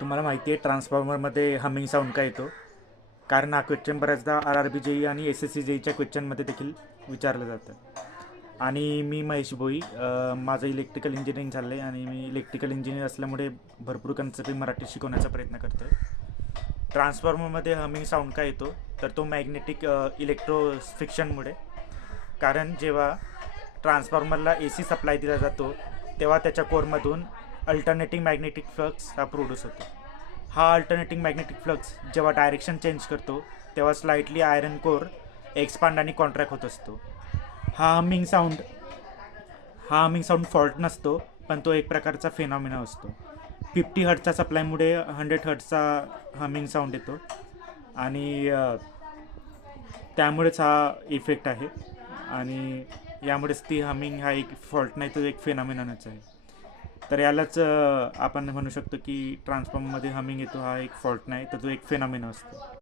तुम्हाला माहिती आहे ट्रान्सफॉर्मरमध्ये हमिंग साऊंड का येतो? कारण हा क्वेश्चन बऱ्याचदा RRB जेई आणि SSC जेईच्या क्वेश्चनमध्ये देखील विचारलं जातं. आणि मी महेश भोई, माझं इलेक्ट्रिकल इंजिनिअरिंग झालं आहे आणि मी इलेक्ट्रिकल इंजिनियर असल्यामुळे भरपूर कन्सेप्ट मराठी शिकवण्याचा प्रयत्न करतो आहे. ट्रान्सफॉर्मरमध्ये हमिंग साऊंड का येतो? तर तो मॅग्नेटिक इलेक्ट्रो फिक्शनमुळे. कारण जेव्हा ट्रान्सफॉर्मरला AC सप्लाय दिला जातो तेव्हा त्याच्या कोरमधून अल्टरनेटिंग मॅग्नेटिक फ्लक्स हा प्रोड्यूस होतो. हा अल्टरनेटिंग मॅग्नेटिक फ्लक्स जेव्हा डायरेक्शन चेंज करतो तेव्हा स्लाइटली आयरन कोर एक्सपांड आणि कॉन्ट्रॅक्ट होत असतो. हा हमिंग साऊंड हा हमिंग साऊंड फॉल्ट नसतो, पण तो एक प्रकारचा फेनॉमिना असतो. 50 हर्ट्जच्या सप्लायमुळे 100 हर्ट्जचा हमिंग साऊंड येतो आणि त्यामुळेच हा इफेक्ट आहे. आणि यामुळेच ती हमिंग हा एक फॉल्ट नाही, तो एक फेनॉमिनच आहे. तर यालाच आपण म्हणू शकतो की ट्रान्सफॉर्मरमध्ये हमिंग येतो हा एक फॉल्ट नाही, तर तो एक फेनॉमिना असतो.